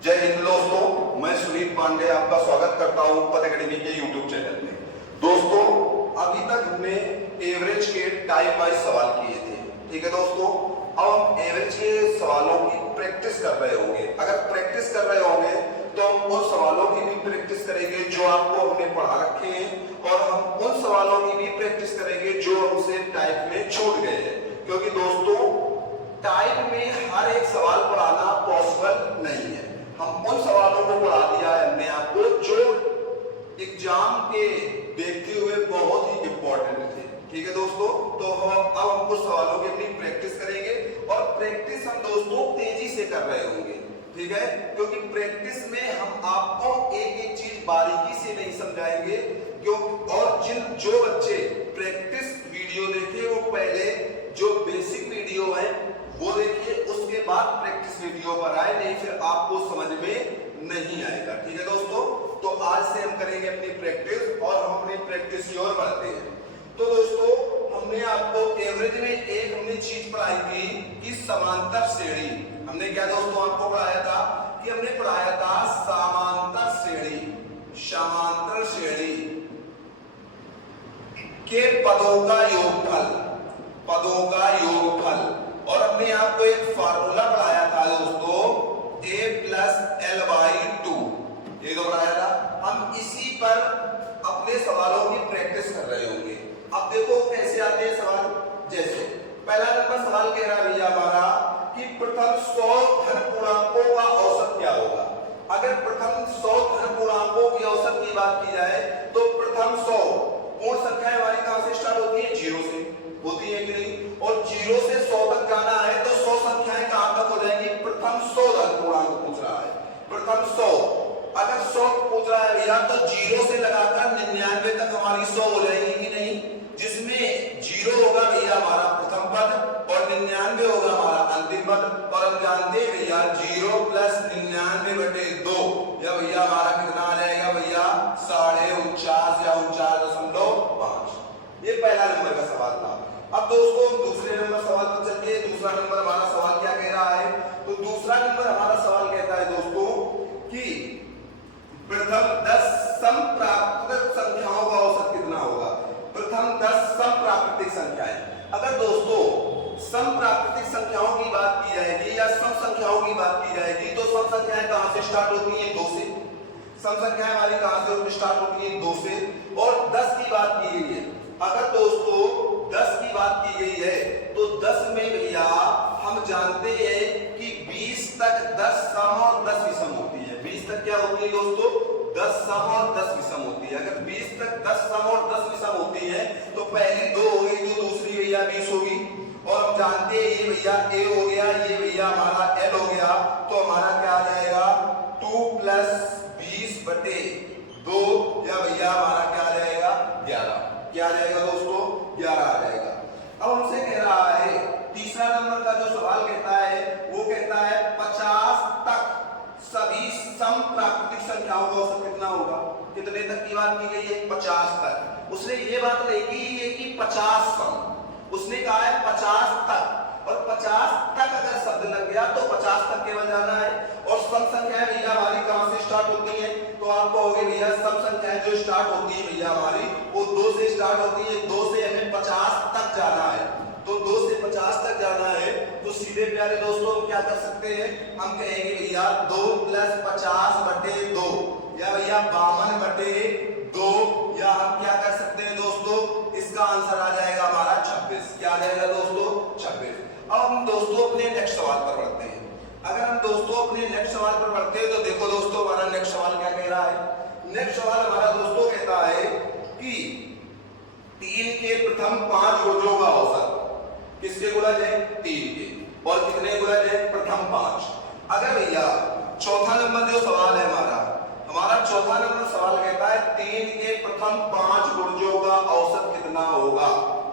जय हिंद दोस्तों, मैं सुनील पांडे आपका स्वागत करता हूं पद अकेडमी के यूट्यूब चैनल में। दोस्तों, अभी तक हमने एवरेज के टाइप वाइज सवाल किए थे, ठीक है दोस्तों। अब हम एवरेज के सवालों की प्रैक्टिस कर रहे होंगे। अगर प्रैक्टिस कर रहे होंगे तो हम उन सवालों की भी प्रैक्टिस करेंगे जो आपको हमने पढ़ा रखे हैं, और हम उन सवालों की भी प्रैक्टिस करेंगे जो हमसे टाइप में छूट गए हैं। क्योंकि दोस्तों, टाइप में हर एक सवाल पढ़ाना पॉसिबल नहीं है। हम उन सवालों को पढ़ा दिया है हमने आपको जो एग्जाम के देखते हुए बहुत ही इंपॉर्टेंट थे, ठीक है दोस्तों। तो अब हम कुछ सवालों की अपनी प्रैक्टिस करेंगे, और प्रैक्टिस हम दोस्तों तेजी से कर रहे होंगे, ठीक है। क्योंकि प्रैक्टिस में हम आपको एक एक चीज बारीकी से नहीं समझाएंगे, और जो बच्चे प्रैक्टिस वीडियो देखे वो पहले जो बेसिक वीडियो है वो देखिए, उसके बाद प्रैक्टिस वीडियो पर आए, नहीं फिर आपको समझ में नहीं आएगा, ठीक है दोस्तों। तो आज से हम करेंगे अपनी प्रैक्टिस, और हम अपनी प्रैक्टिस की ओर बढ़ते हैं। तो दोस्तों, हमने आपको एवरेज में एक हमने चीज पढ़ाई थी कि समांतर श्रेणी। हमने क्या दोस्तों आपको पढ़ाया था कि हमने पढ़ाया था समांतर श्रेणी, समांतर श्रेणी के पदों का योगफल, पदों का योगफल। और हमने आपको एक फार्मूला पढ़ाया था दोस्तों, a + l/2, ये तो पढ़ाया था। हम इसी पर अपने सवालों की प्रैक्टिस कर रहे होंगे। अब देखो कैसे आते हैं सवाल। जैसे पहला नंबर सवाल कह रहा है भैया हमारा कि प्रथम 100 धन पूर्णांकों का औसत क्या होगा। अगर प्रथम 100 धन पूर्णांकों की औसत की बात की जाए तो प्रथम 100 पूर्ण संख्याएं हमारी कहां से स्टार्ट होती है? 0 से होती है कि नहीं? और 0 से 100 तक जाना है तो 100 संख्याएं कहां तक हो जाएंगी? प्रथम 100 धन पूर्णांक पूछ रहा है, प्रथम 100। अगर 100 पूछ रहा है भैया तो 0 से लगाकर 99 तक हमारी 100 हो जाएगी कि नहीं? जिसमें 0 होगा भैया हमारा प्रथम पद और 99 होगा हमारा अंतिम पद। और हम जानते हैं भैया 0 + 99/2 या भैया हमारा कितना आ जाएगा भैया? 49.5 या 49.5। ये पहला नंबर का सवाल था। अब दोस्तों दूसरे नंबर सवाल पर चलते हैं। दूसरा नंबर हमारा सवाल क्या कह रहा है? तो दूसरा नंबर हमारा सवाल कहता है दोस्तों कि प्रथम 10 समप्राकृतिक संख्याओं का औसत कितना होगा? प्रथम 10 समप्राकृतिक संख्याएं। अगर दोस्तों समप्राकृतिक संख्याओं की बात की जाएगी या सम संख्याओं की बात की जाएगी तो सम संख्याएं कहां से स्टार्ट होती हैं? 2 से। सम संख्याएं हमारी कहां से स्टार्ट होती हैं? 2 से। और 10 की बात की गई है। अगर दोस्तों 10 की बात की गई है तो 10 में भैया हम जानते हैं कि 20 तक 10 सम और 10 विषम होती है। 20 तक क्या होती है दोस्तों? 10 सम और 10 विषम होती है। अगर 20 तक 10 सम और 10 विषम होती है तो पहली 2 होगी जो दूसरी भैया 20 होगी। और हम जानते हैं ये भैया a हो गया, ये भैया हमारा l हो गया, तो हमारा क्या आ जाएगा? 2 + 20/2 या भैया हमारा क्या आ जाएगा? 11। क्या आ जाएगा दोस्तों? 11 आ जाएगा। अब हमसे कह रहा है तीसरा नंबर का जो सवाल कहता है वो कहता है 50 तक सभी समप्राकृतिक संख्याओं का औसत कितना होगा? कितने तक की बात की गई है? 50 तक। उसने ये बात लिखी है कि 50 सम, उसने कहा है 50 तक। और 50 तक अगर शब्द लग गया तो 50 तक केवल जाना है। और सम संख्याएं भैया हमारी कहां से स्टार्ट होती हैं? तो आप कहोगे भैया सम संख्याएं जो स्टार्ट होती है भैया हमारी वो 2 से स्टार्ट होती है। 2 से हमें 50 तक जाना है, तो 2 से 50 तक जाना है तो सीधे प्यारे दोस्तों हम क्या कर सकते हैं? हम कहेंगे भैया 2 + 50/2 या भैया 52/2, या हम क्या कर सकते हैं दोस्तों? इसका आंसर आ जाएगा हमारा 26। क्या आ जाएगा दोस्तों? 26। अब हम दोस्तों अपने नेक्स्ट सवाल पर बढ़ते हैं। अगर हम दोस्तों अपने नेक्स्ट सवाल पर बढ़ते हैं तो देखो दोस्तों हमारा नेक्स्ट सवाल क्या कह रहा है? नेक्स्ट सवाल हमारा दोस्तों कहता है कि 3 के प्रथम 5 गुणजों का औसत किसके गुणज है? 3 के। और कितने गुणज है? प्रथम 5। अगर भैया चौथा नंबर जो सवाल है हमारा चौथा नंबर सवाल कहता है 3 के प्रथम 5 गुणजों का औसत कितना होगा?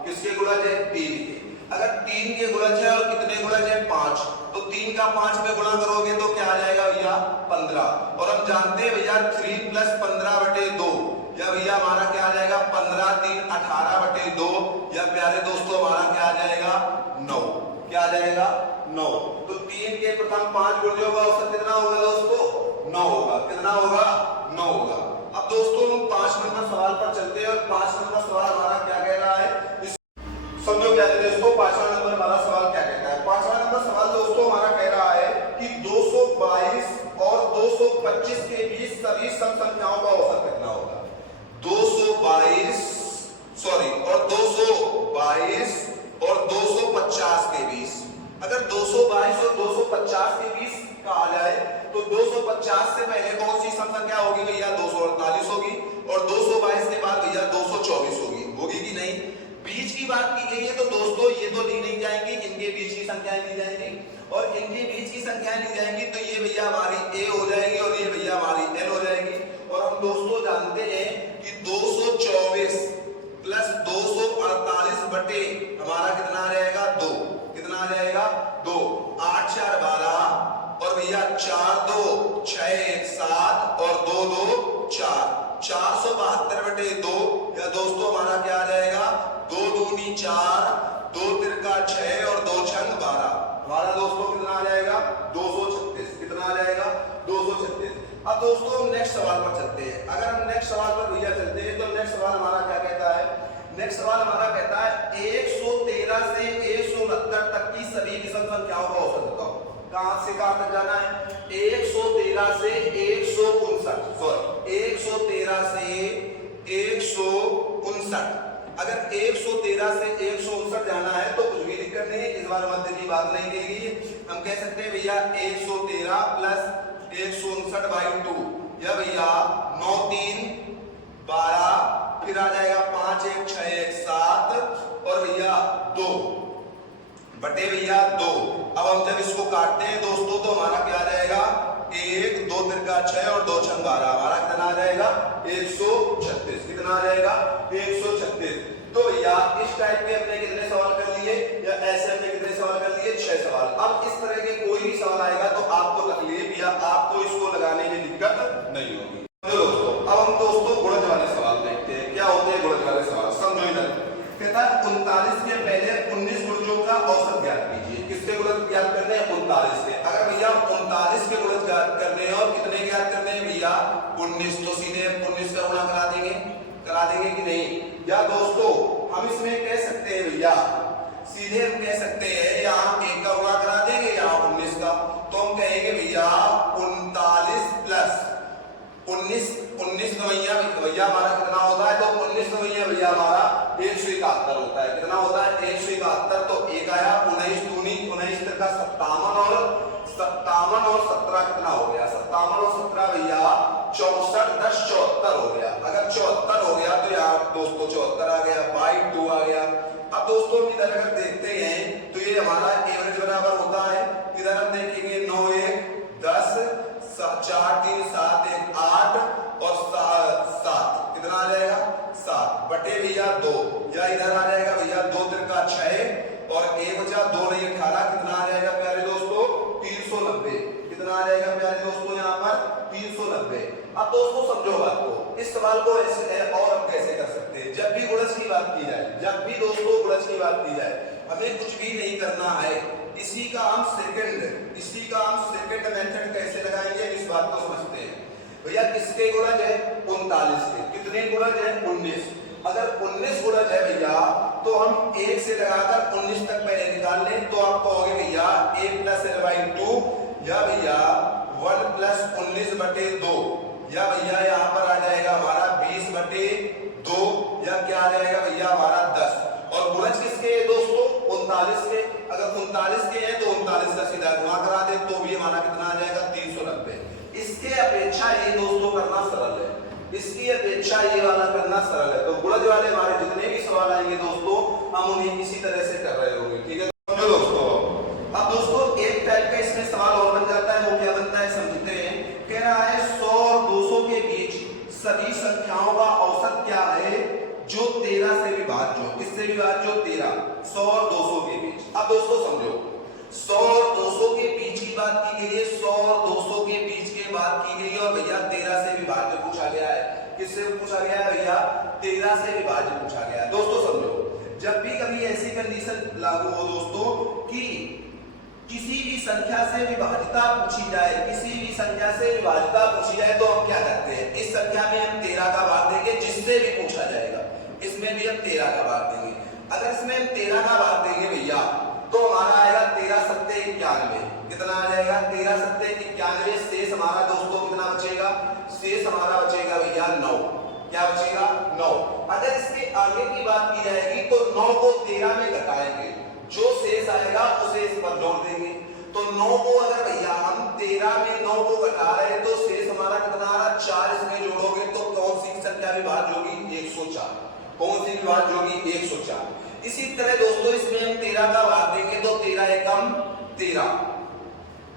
किसके गुणज है? 3 के। अगर 3 के गुणज है और कितने गुणज है? 5, तो 3 का 5 में गुणा करोगे तो क्या आ जाएगा भैया? 15। और हम जानते हैं भैया 3 + 15/2 या भैया हमारा क्या आ जाएगा? 15 × 3 = 18/2 या प्यारे दोस्तों हमारा क्या आ जाएगा? 9। क्या आ जाएगा? 9। तो 3 के प्रथम 5 गुणजों का औसत कितना होगा दोस्तों? 9 होगा। कितना होगा? 9 होगा। अब दोस्तों हम 5 नंबर सवाल पर चलते हैं और 5 नंबर सवाल हमारा क्या कह रहा है, समझो क्या है दोस्तों। 5वां नंबर हमारा सवाल क्या कहता है? 5वां नंबर सवाल दोस्तों हमारा कह रहा है कि 222 और 225 के बीच सभी सम संख्याओं का औसत कितना होगा। 222 सॉरी और 222 और 250 के बीच, अगर 222 और 250 के बीच कहा जाए तो 250 से पहले कौन सी सम संख्या होगी भैया? 248 होगी और 222 के बाद भैया 224 होगी। होगी कि नहीं? बीच की बात की गई है तो दोस्तों ये तो ली नहीं जाएंगी, इनके बीच की संख्याएं ली जाएंगी और इनके बीच की संख्याएं ली जाएंगी तो ये भैया हमारी ए हो जाएगी और ये भैया हमारी एल हो जाएगी। और हम दोस्तों जानते हैं कि 224 प्लस 248 बटे हमारा कितना आ जाएगा? 2। कितना आ जाएगा? 2। 8 4 12 और भैया 4 2 6 1 7 और 2 2 4, 472 बटे 2 या दोस्तों हमारा क्या आ जाएगा? 2 दूनी 4, 2 तिरका 6 और 2 छंग 12। हमारा दोस्तों कितना आ जाएगा? 236। कितना आ जाएगा? 236। अब दोस्तों हम नेक्स्ट सवाल पर चलते हैं। अगर हम नेक्स्ट सवाल पर भैया चलते हैं तो नेक्स्ट सवाल हमारा क्या कहता है? नेक्स्ट सवाल हमारा कहता है 113 से 169 तक की सभी विषम संख्याओं का औसत बताओ। कहां से कहां तक जाना है? 113 से 159 सॉरी 113 से 159। अगर 113 से 159 जाना है तो कुछ भी दिक्कत नहीं है, इस बार मध्य की बात नहीं की गई। हम कह सकते हैं भैया 113 प्लस 159 बाई 2 या भैया 9 3 12 फिर आ जाएगा 5 1 6 1 7 और भैया 2 बटे भैया 2। अब हम जब इसको काटते हैं दोस्तों तो हमारा क्या आ जाएगा? 1 2 तिरका 6 और 2 छंग 12। हमारा कितना आ जाएगा? 136। कितना आ जाएगा? 136। तो भैया इस टाइप के हमने कितने सवाल कर लिए या ऐसे हमने कितने सवाल कर लिए? 6 सवाल। अब इस तरह के कोई भी सवाल आएगा तो आपको तकलीफ या आपको इसको लगाने में दिक्कत नहीं होगी। तो दोस्तों अब हम दोस्तों गुणज वाले सवाल देखते हैं। क्या होते हैं गुणज वाले सवाल? समझो इधर। कहता है 39 के पहले 19 गुणजों का औसत ज्ञात कीजिए। किसके गुणज ज्ञात करने हैं? 39 के। अगर भैया 39 के गुणज ज्ञात करने हैं और कितने ज्ञात करने हैं भैया? 19, तो सीधे 19 का गुणा करा देंगे कि नहीं? या दोस्तों हम इसमें कह सकते हैं भैया सीधे हम कह सकते हैं यहाँ 1 का गुणा करा देंगे यहाँ 19 का, तो हम कहेंगे भैया 39 प्लस 19 नवैया भैया हमारा कितना होता है? तो 19 नवैया भैया हमारा 171 होता है। कितना होता है? 171। तो 1 आया 19 दूनी 19 तिरका 57 और 17 कितना हो गया? 57 और 17 भैया 64 10 74 हो गया। अगर 74 हो गया तो यहाँ दोस्तों 74 आ गया, बाई 2 आ गया। अब दोस्तों इधर अगर देखते हैं तो ये हमारा एवरेज बराबर होता है। इधर हम देखेंगे 9 1 10 4 3 7 1 8 और 7 कितना आ जाएगा? 7 बटे भैया 2 या इधर आ जाएगा भैया 2 तिरका 6 और 1 बचा 2 नहीं 18। कितना आ जाएगा प्यारे दोस्तों? 390। कितना आ जाएगा प्यारे दोस्तों? यहाँ पर 390। अब दोस्तों समझो बात को, इस सवाल को ऐसे और हम कैसे कर सकते हैं? जब भी गुणज की बात की जाए, जब भी दोस्तों गुणज की बात की जाए, हमें कुछ भी नहीं करना है। इसी का हम सेकंड मेथड कैसे लगाएंगे इस बात को समझते हैं। भैया किसके गुणज है? 39 के। कितने गुणज है? 19। अगर 19 गुणज है भैया तो हम 1 से लगाकर 19 तक पहले निकाल लें तो आप कहोगे भैया a प्लस l बाई 2 या भैया 1 प्लस 19 बटे 2 या भैया यहाँ पर आ जाएगा हमारा 20 बटे 2 या क्या आ जाएगा भैया हमारा 10। और गुणज किसके है दोस्तों? 39 के। अगर 39 के हैं तो 39 का सीधा गुणा करा दे तो भी हमारा कितना आ जाएगा? 390। इसके अपेक्षा ये दोस्तों करना सरल है, इसकी अपेक्षा ये वाला करना सरल है। तो गुणज वाले हमारे जितने भी सवाल आएंगे दोस्तों हम उन्हें इसी तरह से कर रहे होंगे। ठीक है दोस्तों। अब दोस्तों एक टाइप का इसमें सवाल और बन जाता है, वो क्या बनता है समझते हैं। कह रहा है 100 और 200 के बीच सभी संख्याओं का औसत क्या है जो 13 से विभाज्य हो? किससे विभाज्य हो? 13। 100 और 200 के बीच। अब दोस्तों समझो 100 और 200 के बीच की बात की गई है, 100 और 200 के बीच की बात की गई है और भैया 13 से विभाज्य पूछा गया है। किससे पूछा गया है भैया? 13 से विभाज्य पूछा गया है। दोस्तों समझो जब भी कभी ऐसी कंडीशन लागू हो दोस्तों कि किसी भी संख्या से विभाजिता पूछी जाए, किसी भी संख्या से विभाजिता पूछी जाए तो हम क्या करते हैं, इस संख्या में हम 13 का भाग देंगे, जिससे भी पूछा जाएगा इसमें भी हम 13 का भाग देंगे। अगर इसमें हम 13 का भाग देंगे भैया तो हमारा आएगा 13 सत्ते 91, कितना आ जाएगा 13 सत्ते 91, शेष हमारा दोस्तों कितना बचेगा, शेष हमारा बचेगा भैया 9, क्या बचेगा 9। अगर इसके आगे की बात की जाएगी तो 9 को 13 में घटाएंगे, जो शेष आएगा उसे इस पर जोड़ देंगे। तो 9 को अगर भैया हम 13 में 9 को घटा रहे हैं तो शेष हमारा कितना आ रहा, 4 इसमें जोड़ोगे तो कौन सी संख्या विभाज्य होगी, 104। कौन सी विभाज्य होगी, 104। इसी तरह दोस्तों इसमें हम 13 का भाग देंगे तो 13 एकम 13,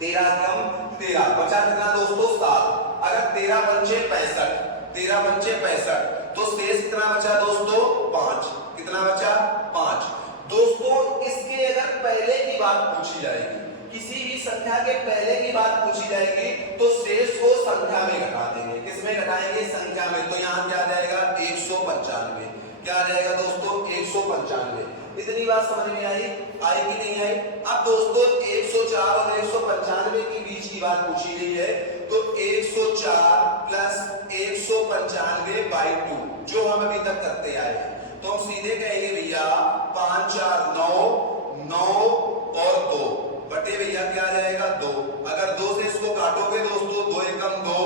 13 एकम 13, बचा कितना दोस्तों 7। अगर 13 पंचे 65, 13 पंचे 65, तो शेष कितना बचा दोस्तों 5, कितना बचा 5। दोस्तों इसके अगर पहले की बात पूछी जाएगी, किसी भी संख्या के पहले की बात पूछी जाएगी तो शेष को संख्या में घटा देंगे, किसमें घटाएंगे, संख्या में। तो यहाँ क्या आ जाएगा 195, क्या आ जाएगा दोस्तों 195। इतनी बात समझ में आई कि नहीं आई। अब दोस्तों 104 और 195 के बीच की बात पूछी गई है, तो 104 प्लस 195/2 जो हम अभी तक करते आए हैं, तो हम सीधे कहेंगे भैया 5 4 9, 9 और 2 बटे भैया क्या आ जाएगा 2। अगर 2 से इसको काटोगे दोस्तों 2 एकम 2,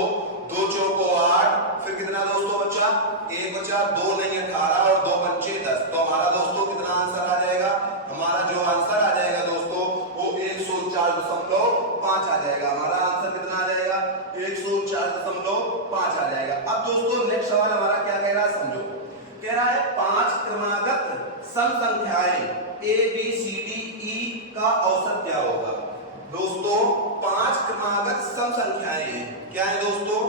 2 चौको 8, फिर कितना दोस्तों बचा, 1 बचा, 2 नहीं 18 और 2 पंचे 10। तो हमारा दोस्तों कितना आंसर आ जाएगा, हमारा जो आंसर आ जाएगा दोस्तों वो 104.5 आ जाएगा। हमारा आंसर कितना आ जाएगा 104.5 आ जाएगा। अब दोस्तों नेक्स्ट सवाल हमारा क्या कह रहा है समझो, कह रहा है 5 क्रमागत सम संख्याएं A B C D E का औसत क्या होगा। दोस्तों 5 क्रमागत सम संख्याएं हैं, क्या है दोस्तों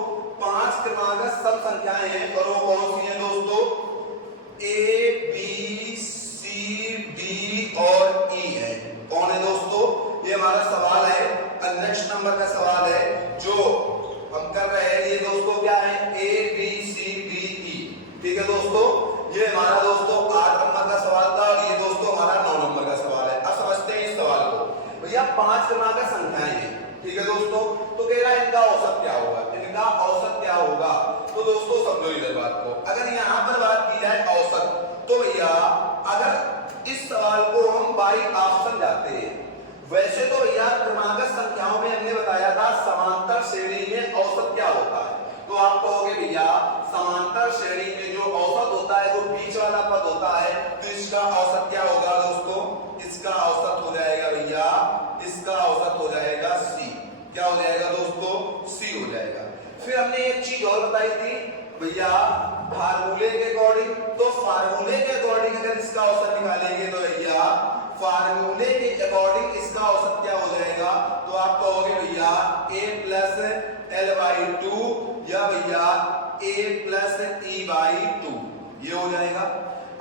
5 क्रमागत सम संख्याएं हैं, और वो कौन सी हैं दोस्तों, ए बी सी डी और ई है। कौन है दोस्तों, ये हमारा सवाल है, नेक्स्ट नंबर का सवाल है जो हम कर रहे हैं। ये दोस्तों क्या है, A B C D E, ठीक है दोस्तों। ये हमारा दोस्तों 8 नंबर का सवाल था और ये दोस्तों हमारा 9 नंबर का सवाल है। अब समझते हैं इस सवाल को। भैया 5 क्रमागत संख्याएं हैं, ठीक है दोस्तों, तो कह रहा है इनका औसत क्या होगा, इनका औसत क्या होगा। तो दोस्तों समझो इधर बात को, अगर यहाँ पर बात की जाए औसत, तो भैया अगर इस सवाल को हम बाई ऑप्शन जाते हैं, वैसे तो भैया क्रमागत संख्याओं में हमने बताया था समांतर श्रेणी में औसत क्या होता है। तो आप कहोगे भैया समांतर श्रेणी में जो औसत होता है वो बीच वाला पद होता है, तो इसका औसत क्या होगा दोस्तों, इसका औसत हो जाएगा भैया, इसका औसत हो जाएगा सी। क्या हो जाएगा दोस्तों, सी हो जाएगा। फिर हमने एक चीज और बताई थी भैया फार्मूले के अकॉर्डिंग, तो फार्मूले के अकॉर्डिंग अगर इसका औसत निकालेंगे तो भैया फार्मूले के अकॉर्डिंग इसका औसत क्या हो जाएगा, तो आप कहोगे भैया a प्लस l/2 या भैया a प्लस e/2, ये हो जाएगा।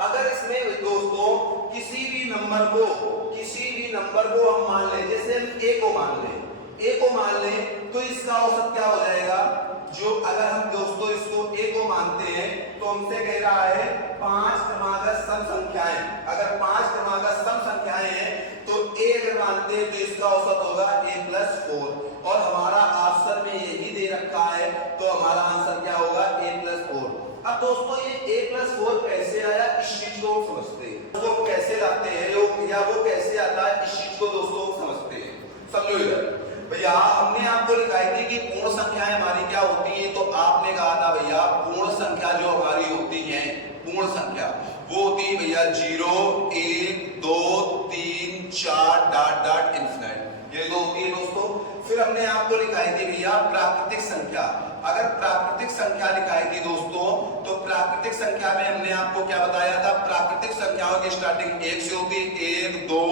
अगर इसमें दोस्तों किसी भी नंबर को हम मान लें, जैसे हम a को मान लें तो इसका औसत क्या हो जाएगा, जो अगर हम दोस्तों इसको a को मानते हैं तो हमसे कह रहा है 5 क्रमागत सम संख्याएं, अगर 5 क्रमागत सम संख्याएं हैं तो a अगर मानते हैं तो इसका औसत होगा a प्लस 4, और हमारा ऑप्शन में यही दे रखा है, तो हमारा आंसर क्या होगा a प्लस 4। अब दोस्तों ये a प्लस 4 कैसे आया, इस चीज को समझते हैं, उसको कैसे लाते हैं लोग, या वो कैसे आता है, इस चीज को दोस्तों समझते हैं। समझो इधर भैया हमने आपको लिखाई थी कि पूर्ण संख्याएं हमारी क्या होती हैं, तो आपने कहा था भैया पूर्ण संख्या जो हमारी होती है, पूर्ण संख्या वो होती है भैया 0 1 2 3 4 डॉट डॉट इन्फिनिट, ये दो होती है दोस्तों। फिर हमने आपको लिखाई थी भैया प्राकृतिक संख्या। अगर प्राकृतिक संख्या लिखाई थी दोस्तों, तो प्राकृतिक संख्या में हमने आपको क्या बताया था, प्राकृतिक संख्याओं की स्टार्टिंग 1 से होती है, 1 2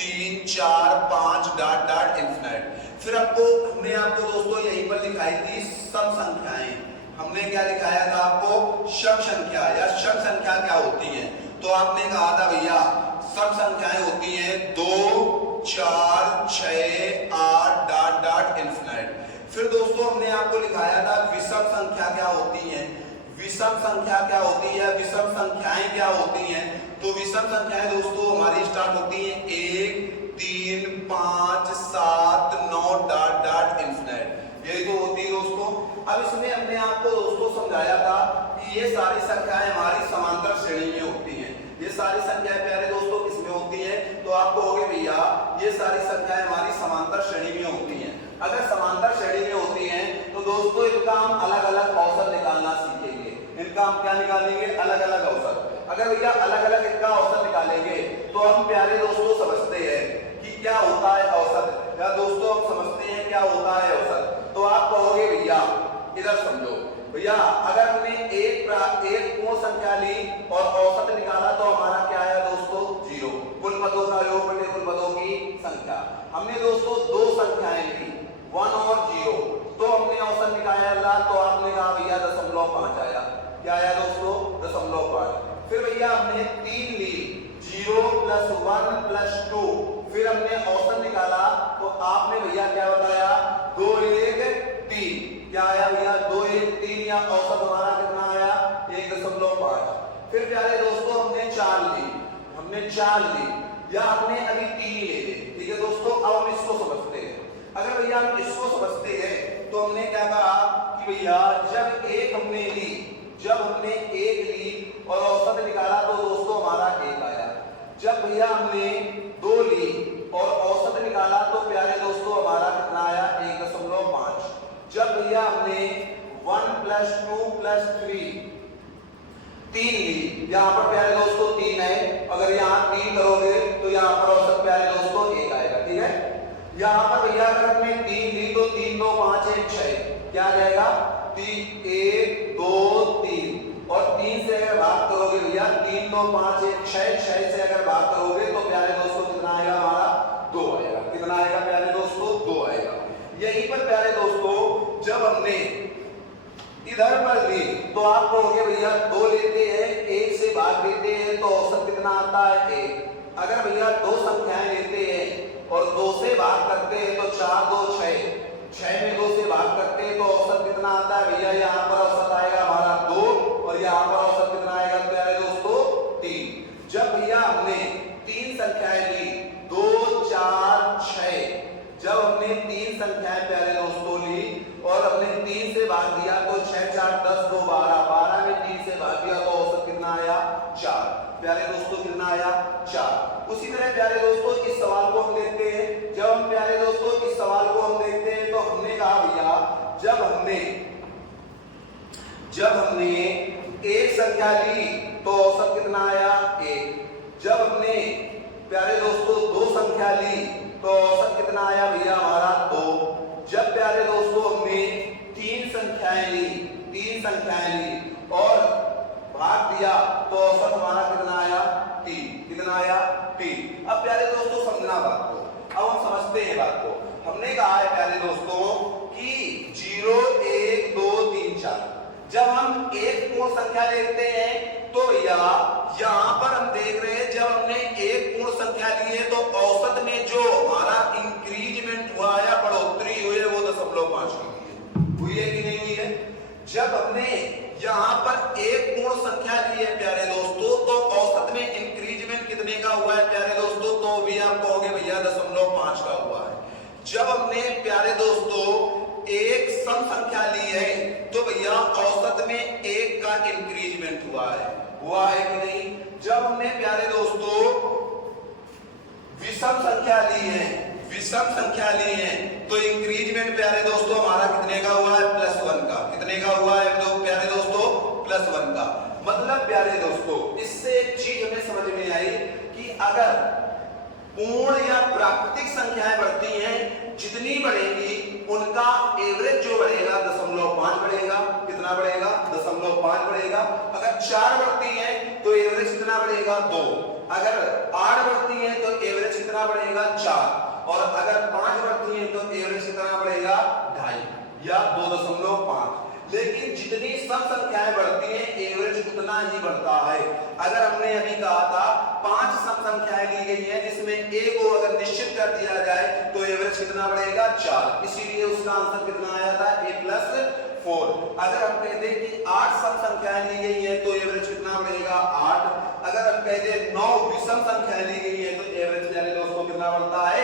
3 4 5 डॉट डॉट इन्फिनिट। फिर हमने आपको दोस्तों यहीं पर लिखाई थी सम संख्याएं। हमने क्या लिखाया था आपको, सम संख्या या सम संख्या क्या होती है, तो आपने कहा था भैया सम संख्याएं होती हैं 2 4 6 8 डॉट डॉट इन्फिनिट। फिर दोस्तों हमने आपको लिखाया था विषम संख्या क्या होती है, विषम संख्या क्या होती है, विषम संख्याएं क्या होती हैं। तो विषम संख्याएं दोस्तों हमारी स्टार्ट होती हैं 1 3 5 7 9 डॉट डॉट इंफिनिट, ये तो होती है दोस्तों। अब इसमें हमने आपको दोस्तों समझाया था कि ये सारी संख्याएं हमारी समांतर श्रेणी में होती हैं। ये सारी संख्याएं प्यारे दोस्तों किसमें होती हैं? तो आप कहोगे भैया ये सारी संख्याएं हमारी समांतर श्रेणी में होती हैं। अगर समांतर श्रेणी में होती हैं तो दोस्तों इनका हम अलग अलग औसत निकालना सीखेंगे। इनका हम क्या निकालेंगे? अलग अलग औसत। अगर भैया अलग अलग इनका औसत निकालेंगे तो हम प्यारे दोस्तों समझते हैं कि क्या होता है औसत, या दोस्तों हम समझते हैं क्या होता है औसत। तो आप कहोगे भैया इधर समझो भैया, अगर हमने एक पूर्ण संख्या ली और औसत निकाला तो हमारा क्या आया दोस्तों? 0। कुल पदों का योग बटे कुल पदों की संख्या। हमने दोस्तों दो संख्याएं ली 1 और 0, तो हमने औसत निकाला तो आपने कहा भैया 0.5 आया। क्या आया दोस्तों? 0.5। फिर भैया हमने 3 ली 0 + 1 + 2, फिर हमने औसत निकाला तो आपने भैया क्या बताया? 2 1 3। क्या आया भैया? 2 1 3, या औसत हमारा कितना आया? 1.5। फिर प्यारे दोस्तों हमने 4 ली, या हमने अभी 3 ले ली। ठीक है दोस्तों, अब हम इसको समझते हैं। अगर भैया हम इसको समझते हैं तो हमने क्या कहा कि भैया जब हमने एक ली और औसत निकाला तो दोस्तों हमारा 1 आया। जब भैया हमने 2 ली और औसत निकाला तो प्यारे दोस्तों हमारा कितना आया? 1.5। जब भैया हमने 1 + 2 + 3 ली, यहाँ पर प्यारे दोस्तों 3 है। अगर यहाँ 3 करोगे तो यहाँ पर औसत प्यारे दोस्तों 1 आएगा। ठीक है, यहाँ पर भैया अगर हमने 3 ली तो 3 2 5 1 6, क्या आ जाएगा? 3 1 2 3, और 3 से अगर भाग करोगे भैया 3 2 5 1 6, 6 से अगर भाग करोगे तो प्यारे दोस्तों कितना आएगा? हमारा 2 आएगा। कितना आएगा प्यारे दोस्तों? 2 आएगा। यहीं पर प्यारे दोस्तों जब हमने इधर पर ली तो आप कहोगे भैया 2 लेते हैं, 1 से भाग देते हैं तो औसत कितना आता है? 1। अगर भैया 2 संख्याएं लेते हैं और 2 से भाग करते हैं तो 4 2 6, 6 में 2 से भाग करते हैं तो औसत कितना आता है भैया? यहाँ पर औसत आएगा हमारा 2, और यहाँ पर औसत कितना आएगा प्यारे दोस्तों? 3। जब भैया हमने 3 संख्याएं ली 2 4 6, जब हमने 3 संख्याएं प्यारे दोस्तों ली और हमने 3 से भाग दिया तो 6 4 10 2 12, 12 में 3 से भाग दिया तो औसत कितना आया? 4। प्यारे दोस्तों कितना आया? 4। उसी तरह प्यारे दोस्तों इस सवाल को हम देखते हैं। जब हम प्यारे दोस्तों इस सवाल को हम देखते हैं तो हमने कहा भैया जब हमने एक संख्या ली तो औसत कितना आया? 1। जब हमने प्यारे दोस्तों 2 संख्या ली तो औसत कितना आया भैया? हमारा 2। जब प्यारे दोस्तों हमने 3 संख्याएं ली और भाग दिया तो औसत हमारा कितना आया? 3। कितना आया? 3। अब प्यारे दोस्तों समझना बात को, अब हम समझते हैं बात को। हमने कहा है प्यारे दोस्तों कि 0 1 2 3 4, जब हम एक पूर्ण संख्या लेते हैं तो भैया यहाँ पर हम देख रहे हैं जब हमने एक पूर्ण संख्या ली है तो औसत में जो हमारा इंक्रीजमेंट हुआ है, बढ़ोतरी हुई है, वो 0.5 की हुई है कि नहीं हुई है? जब हमने यहाँ पर एक पूर्ण संख्या ली है प्यारे दोस्तों तो औसत में इंक्रीजमेंट कितने का हुआ है प्यारे दोस्तों? तो भी आप कहोगे भैया 0.5 का हुआ है। जब हमने प्यारे दोस्तों एक सम संख्या ली है तो भैया औसत में 1 का इंक्रीजमेंट हुआ है कि नहीं? जब हमने प्यारे दोस्तों विषम संख्या ली है तो इंक्रीजमेंट प्यारे दोस्तों हमारा कितने का हुआ है? +1 का। कितने का हुआ है तो प्यारे दोस्तों? +1 का। मतलब प्यारे दोस्तों इससे एक चीज हमें समझ में आई कि अगर पूर्ण या प्राकृतिक संख्याएं बढ़ती हैं, जितनी बढ़ेंगी उनका एवरेज जो बढ़ेगा 0.5 बढ़ेगा। कितना बढ़ेगा? 0.5 बढ़ेगा। अगर 4 बढ़ती हैं तो एवरेज कितना बढ़ेगा? 2। अगर 8 बढ़ती हैं तो एवरेज कितना बढ़ेगा? 4। और अगर 5 बढ़ती हैं तो एवरेज कितना बढ़ेगा? 2.5 या 2.5। लेकिन जितनी सम संख्याएं बढ़ती हैं एवरेज उतना ही बढ़ता है। अगर हमने अभी कहा था 5 सम संख्याएं ली गई हैं जिसमें एक को अगर निश्चित कर दिया जाए तो एवरेज कितना बढ़ेगा? 4। इसीलिए उसका आंसर कितना आया था? A+4। अगर हम कहते हैं कि 8 सम संख्याएं ली गई हैं तो एवरेज कितना बढ़ेगा? 8। अगर हम कहते हैं 9 विषम संख्याएं ली गई हैं तो एवरेज प्यारे दोस्तों कितना बढ़ता है?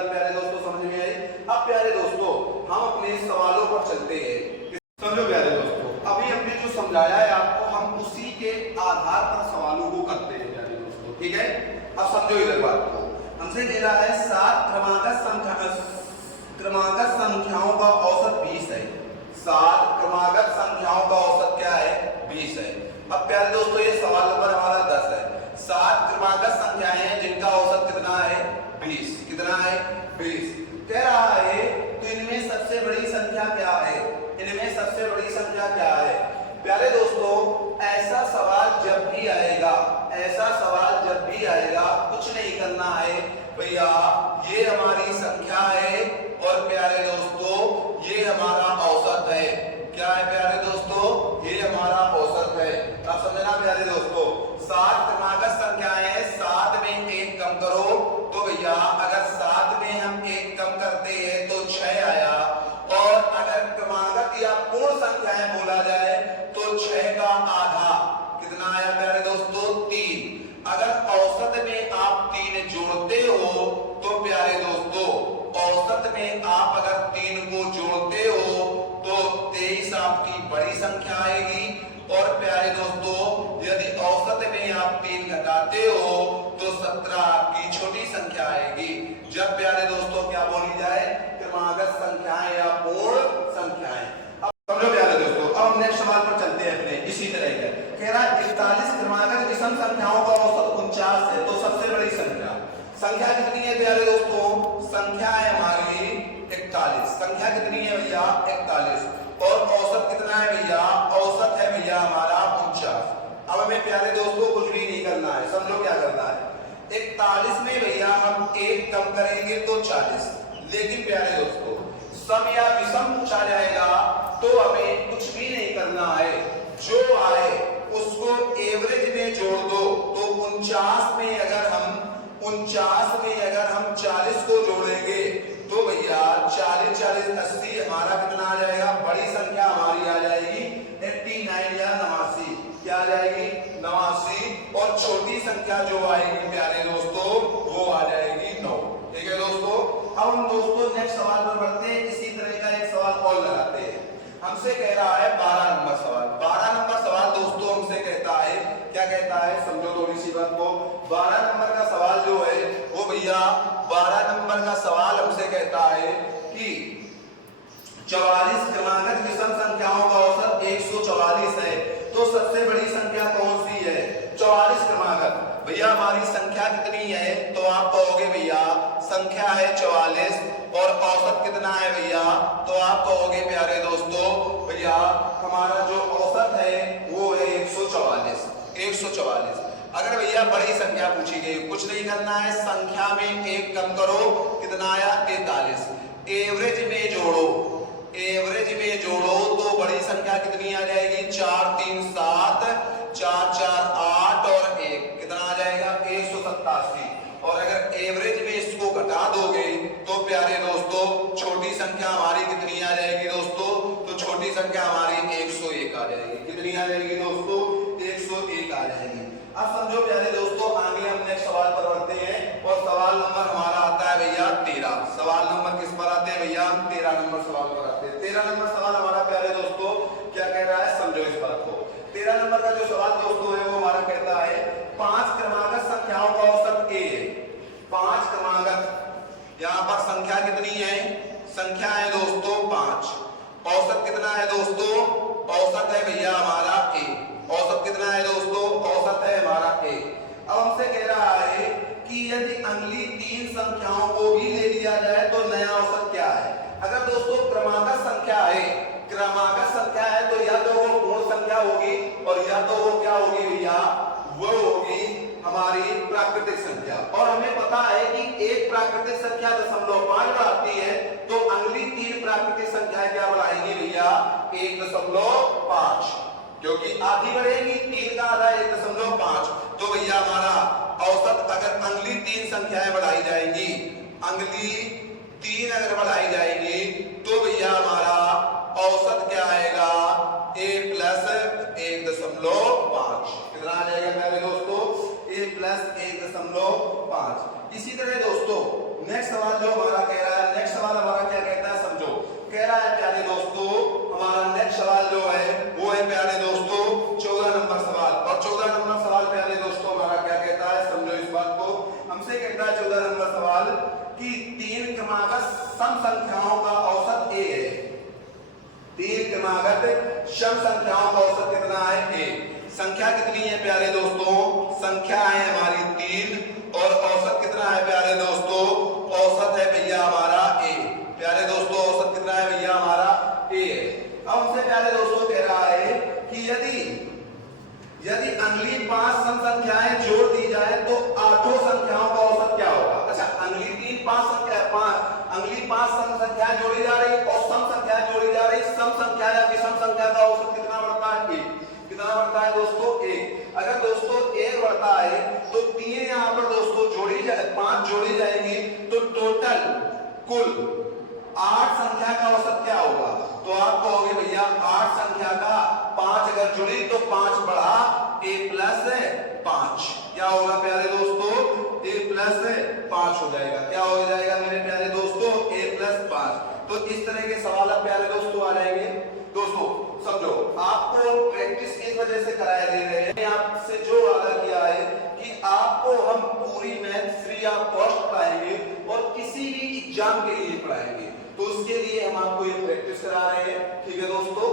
बात प्यारे दोस्तों समझ में आई? अब प्यारे दोस्तों हम अपने सवालों पर चलते हैं। समझो प्यारे दोस्तों, अभी हमने जो समझाया है आपको, हम उसी के आधार पर सवालों को करते हैं प्यारे दोस्तों, ठीक है? अब समझो इधर बात को, हमसे कह रहा है 7 क्रमागत संख्याओं का औसत 20 है। 7 क्रमागत संख्याओं का औसत क्या है? 20 है। अब प्यारे दोस्तों ये सवाल नंबर हमारा 10 है। 7 क्रमागत संख्याएं हैं जिनका औसत कितना है? 20। कितना है? 20 कह रहा है। तो इनमें सबसे बड़ी संख्या क्या है? इनमें सबसे बड़ी संख्या क्या है? प्यारे दोस्तों ऐसा सवाल जब भी आएगा, ऐसा सवाल जब भी आएगा, कुछ नहीं करना है भैया, ये हमारी संख्या है और प्यारे दोस्तों ये हमारा औसत है। क्या है प्यारे दोस्तों? ये हमारा औसत है। अब समझना प्यारे दोस्तों, 7 क्रमागत संख्याएं हैं, 7 में 1 कम करो तो भैया अगर 7 में हम 1 कम करते हैं तो 6 आया, और अगर क्रमागत या पूर्ण संख्याएं बोला जाए तो 6 का आधा कितना आया प्यारे दोस्तों? 3। अगर औसत में आप 3 जोड़ते हो तो प्यारे दोस्तों औसत में आप अगर 3 को जोड़ते हो तो 23 आपकी बड़ी संख्या आएगी, और प्यारे दोस्तों यदि औसत में आप 3 घटाते हो तो 17 आपकी छोटी संख्या आएगी। जब प्यारे दोस्तों क्या बोली जाए? क्रमागत संख्याएं या पूर्ण संख्याएं। अब समझो प्यारे दोस्तों, अब हम नेक्स्ट सवाल पर चलते हैं अपने इसी तरह का। कह रहा है 41 क्रमागत विषम संख्याओं का औसत 49 है, तो सबसे बड़ी संख्या कितनी है प्यारे दोस्तों? संख्या है हमारी 41। संख्या कितनी है भैया? 41। और औसत कितना है भैया? औसत है भैया हमारा 49। अब हमें प्यारे दोस्तों कुछ भी नहीं करना है, समझो क्या करना है। 41 में भैया हम 1 कम करेंगे तो 40। लेकिन प्यारे दोस्तों सम या विषम पूछा जाएगा तो हमें कुछ भी नहीं करना है, जो आए उसको एवरेज में जोड़ दो। तो 49 में अगर हम 40 को जोड़ेंगे तो भैया 40 40 80 हमारा कितना आ जाएगा? बड़ी संख्या हमारी आ जाएगी 89 या 89। क्या आ जाएगी? 89। और छोटी संख्या जो आएगी प्यारे दोस्तों वो आ जाएगी 9। ठीक है दोस्तों? अब हम दोस्तों नेक्स्ट सवाल पर बढ़ते हैं। इसी तरह का एक सवाल और लगाते हैं। हमसे कह रहा है 12 नंबर सवाल। 12 नंबर सवाल दोस्तों हमसे कहता है, क्या कहता है? समझो थोड़ी सी बात को। 12 नंबर का सवाल जो है वो भैया 12 नंबर का सवाल हमसे कहता है कि 44 क्रमागत विषम संख्याओं का औसत 144 है, तो सबसे बड़ी संख्या कौन सी है? 44 क्रमागत। भैया हमारी संख्या कितनी है? तो आप कहोगे भैया संख्या है 44 और औसत कितना है भैया? तो आप कहोगे प्यारे दोस्तों भैया हमारा जो औसत है वो है 144। 144। अगर भैया बड़ी संख्या पूछी गई, कुछ नहीं करना है, संख्या में 1 कम करो, कितना आया? 43। एवरेज में जोड़ो, एवरेज में जोड़ो तो बड़ी संख्या कितनी आ जाएगी? 4 3 7, 4 4 8 और 1 कितना आ जाएगा? 187। और अगर एवरेज में इसको घटा दोगे तो प्यारे दोस्तों छोटी संख्या हमारी कितनी आ जाएगी दोस्तों? तो छोटी संख्या हमारी 101 आ जाएगी। कितनी आ जाएगी दोस्तों? 101 आ जाएगी। अब समझो प्यारे दोस्तों आगे हम नेक्स्ट सवाल पर बढ़ते हैं, और सवाल नंबर हमारा आता है भैया 13। सवाल नंबर किस पर आते हैं भैया? हम 13 नंबर सवाल पर आते हैं। 13 नंबर सवाल हमारा प्यारे दोस्तों क्या कह रहा है? समझो इस बात को। 13 नंबर का जो सवाल दोस्तों है वो हमारा कहता है 5 क्रमागत संख्याओं का औसत A है। 5 क्रमागत, यहाँ पर संख्या कितनी है? संख्या है दोस्तों 5। औसत कितना है दोस्तों? औसत है भैया हमारा A। औसत कितना है दोस्तों? औसत है हमारा A। अब हमसे कह रहा है कि यदि अगली 3 संख्याओं को भी ले लिया जाए तो नया औसत क्या है? अगर दोस्तों क्रमागत संख्या है, क्रमागत संख्या है तो या तो वो पूर्ण संख्या होगी और या तो वो क्या होगी भैया? वो होगी हमारी प्राकृतिक संख्या। और हमें पता है कि एक प्राकृतिक संख्या 0.5 बढ़ाती है, तो अगली 3 प्राकृतिक संख्याएं क्या बढ़ाएंगी भैया? 1.5, क्योंकि आधी बढ़ेगी, 3 का आधा 1.5। तो भैया हमारा औसत अगर अगली 3 संख्याएं बढ़ाई जाएंगी, अगली 3 अगर बढ़ाई जाएंगी तो भैया हमारा औसत क्या आएगा? A plus 1.5। कितना आ जाएगा मेरे दोस्तों? A plus 1.5। इसी तरह दोस्तों नेक्स्ट सवाल जो हमारा क्रमागत सम संख्याओं का औसत कितना है? 1। संख्या कितनी है प्यारे दोस्तों? संख्या है हमारी 3 और औसत कितना है प्यारे दोस्तों? औसत है भैया हमारा a। प्यारे दोस्तों औसत कितना है भैया हमारा? a है। अब हमसे प्यारे दोस्तों कह रहा है कि यदि अगली 5 सम संख्याएं जोड़ दी जाए तो 8 संख्याओं का औसत क्या होगा? अच्छा, अगली 5 सम संख्याएं जोड़ी जा रही और सम संख्याएं जोड़ी जा रही, सम संख्या या विषम संख्या का औसत कितना बढ़ता है? 1। कितना बढ़ता है दोस्तों? 1। अगर दोस्तों 1 बढ़ता है तो 3 यहां पर दोस्तों 5 जोड़ी जाएंगी तो टोटल कुल 8 संख्या का औसत क्या होगा? तो आप कहोगे भैया 8 संख्या का 5 अगर जुड़ी तो 5 बढ़ा a प्लस 5 क्या होगा प्यारे दोस्तों? a प्लस 5 हो जाएगा। क्या हो जाएगा मेरे प्यारे दोस्तों? a plus 5। तो इस तरह के सवाल अब प्यारे दोस्तों आ जाएंगे। दोस्तों समझो, आपको प्रैक्टिस इस वजह से कराया दे रहे हैं, आपसे जो वादा किया है कि आपको हम पूरी मैथ फ्री ऑफ कॉस्ट पढ़ाएंगे और किसी भी एग्जाम के लिए पढ़ाएंगे, तो उसके लिए हम आपको ये प्रैक्टिस करा रहे हैं। ठीक है दोस्तों।